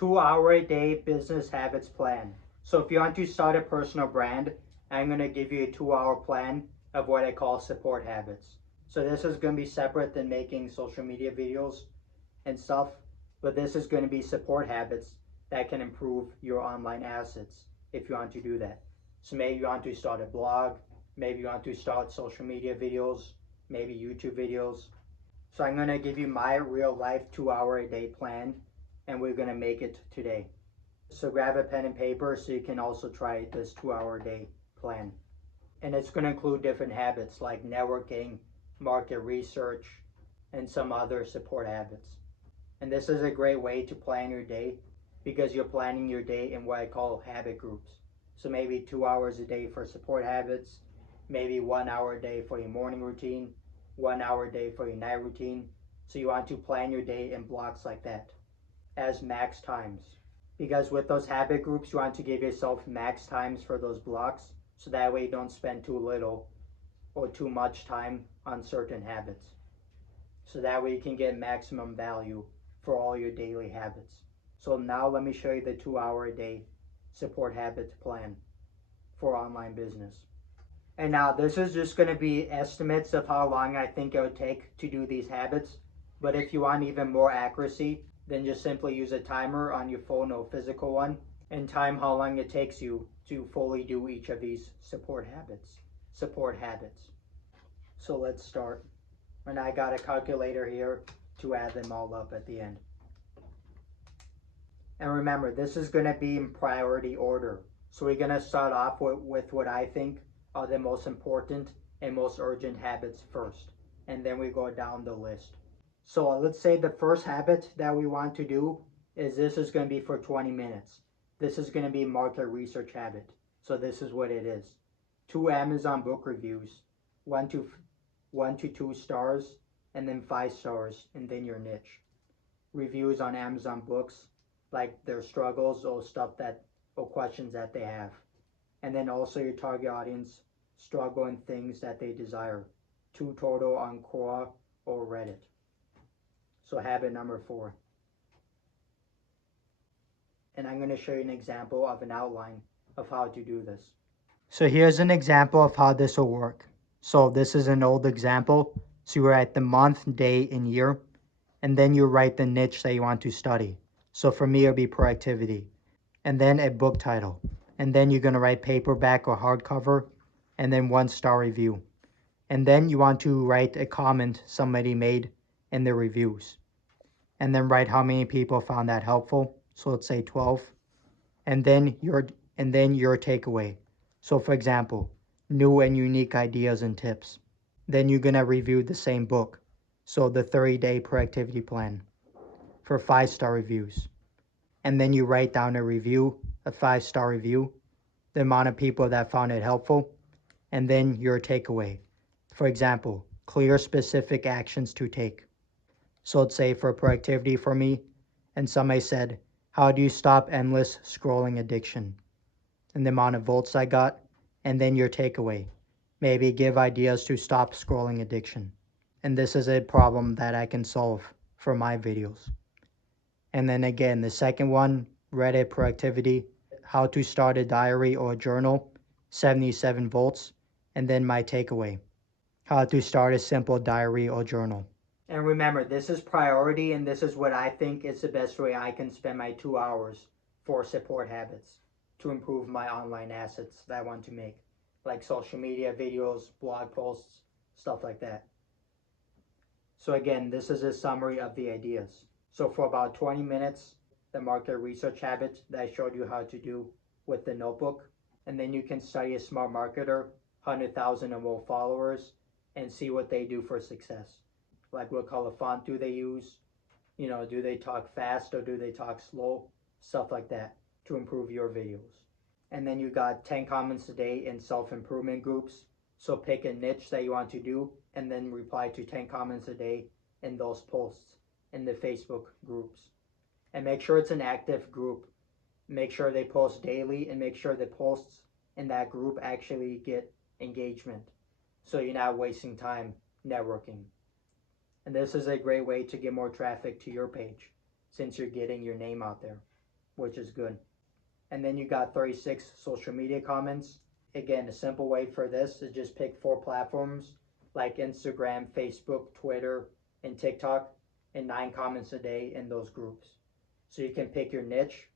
2-hour a day business habits plan. So if you want to start a personal brand, I'm going to give you a 2-hour plan of what I call support habits. So this is going to be separate than making social media videos and stuff, but this is going to be support habits that can improve your online assets if you want to do that. So maybe you want to start a blog, maybe you want to start social media videos, maybe YouTube videos. So I'm going to give you my real life 2-hour a day plan, and we're going to make it today. So grab a pen and paper so you can also try this 2-hour a day plan. And it's going to include different habits like networking, market research, and some other support habits. And this is a great way to plan your day because you're planning your day in what I call habit groups. So maybe 2 hours a day for support habits, maybe 1 hour a day for your morning routine, 1 hour a day for your night routine. So you want to plan your day in blocks like that as max times. Because with those habit groups, you want to give yourself max times for those blocks. So that way you don't spend too little or too much time on certain habits. So that way you can get maximum value for all your daily habits. So now let me show you the 2-hour a day support habit plan for online business. And now this is just going to be estimates of how long I think it would take to do these habits. But if you want even more accuracy, then just simply use a timer on your phone or physical one and time how long it takes you to fully do each of these support habits. So let's start. And I got a calculator here to add them all up at the end. And remember, this is going to be in priority order. So we're going to start off with what I think are the most important and most urgent habits first. And then we go down the list. So let's say the first habit that we want to do is this is going to be for 20 minutes. This is going to be market research habit. So this is what it is. 2 Amazon book reviews, 1 to 2 stars, and then 5 stars, and then your niche. Reviews on Amazon books, like their struggles or stuff that or questions that they have. And then also your target audience, struggle and things that they desire. 2 total on Quora or Reddit. So habit number 4. And I'm going to show you an example of an outline of how to do this. So here's an example of how this will work. So this is an old example. So you write the month, day, and year, and then you write the niche that you want to study. So for me, it'll be productivity. And then a book title. And then you're going to write paperback or hardcover, and then 1-star review. And then you want to write a comment somebody made in the reviews. And then write how many people found that helpful. So let's say 12. And then your takeaway. So for example, new and unique ideas and tips. Then you're going to review the same book. So the 30-day productivity plan for 5-star reviews. And then you write down a 5-star review, the amount of people that found it helpful, and then your takeaway. For example, clear specific actions to take. So let's say for productivity for me, and somebody said, how do you stop endless scrolling addiction? And the amount of votes I got, and then your takeaway. Maybe give ideas to stop scrolling addiction. And this is a problem that I can solve for my videos. And then again, the second one, Reddit productivity, how to start a diary or a journal, 77 volts, and then my takeaway, how to start a simple diary or journal. And remember, this is priority, and this is what I think is the best way I can spend my 2 hours for support habits to improve my online assets that I want to make, like social media videos, blog posts, stuff like that. So again, this is a summary of the ideas. So for about 20 minutes, the market research habit that I showed you how to do with the notebook, and then you can study a smart marketer, 100,000 or more followers, and see what they do for success. Like what color font do they use? You know, do they talk fast or do they talk slow? Stuff like that to improve your videos. And then you got 10 comments a day in self-improvement groups. So pick a niche that you want to do and then reply to 10 comments a day in those posts in the Facebook groups. And make sure it's an active group. Make sure they post daily and make sure the posts in that group actually get engagement. So you're not wasting time networking. And this is a great way to get more traffic to your page since you're getting your name out there. which is good. And then you got 36 social media comments. Again, a simple way for this is just pick 4 platforms like Instagram, Facebook, Twitter, and TikTok, and 9 comments a day in those groups. So you can pick your niche.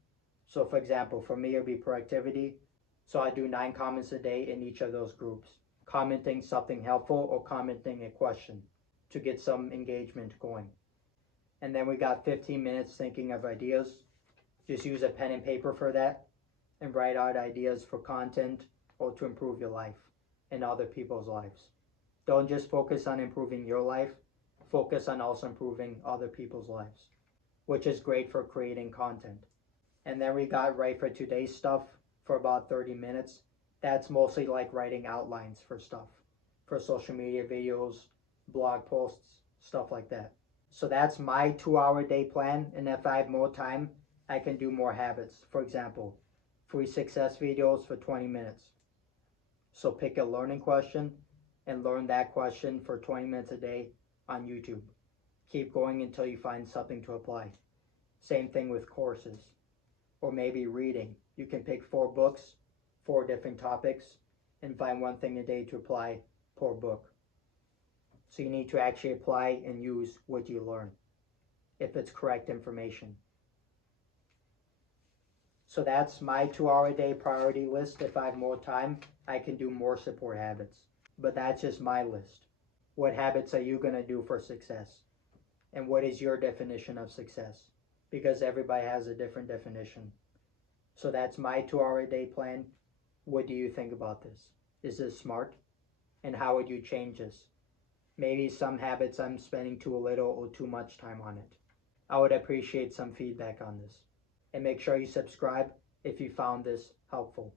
So for example, for me, it would be productivity. So I do 9 comments a day in each of those groups, commenting something helpful or commenting a question to get some engagement going. And then we got 15 minutes thinking of ideas. Just use a pen and paper for that and write out ideas for content or to improve your life and other people's lives. Don't just focus on improving your life, focus on also improving other people's lives, which is great for creating content. And then we got Write for Today's stuff for about 30 minutes. That's mostly like writing outlines for stuff, for social media videos, blog posts, stuff like that. So that's my 2-hour day plan. And if I have more time, I can do more habits. For example, free success videos for 20 minutes. So pick a learning question and learn that question for 20 minutes a day on YouTube. Keep going until you find something to apply. Same thing with courses. Or maybe reading. You can pick 4 books, 4 different topics, and find one thing a day to apply per book. So you need to actually apply and use what you learn, if it's correct information. So that's my 2-hour a day priority list. If I have more time, I can do more support habits. But that's just my list. What habits are you going to do for success? And what is your definition of success? Because everybody has a different definition. So that's my 2-hour a day plan. What do you think about this? Is this smart? And how would you change this? Maybe some habits I'm spending too little or too much time on it. I would appreciate some feedback on this. And make sure you subscribe if you found this helpful.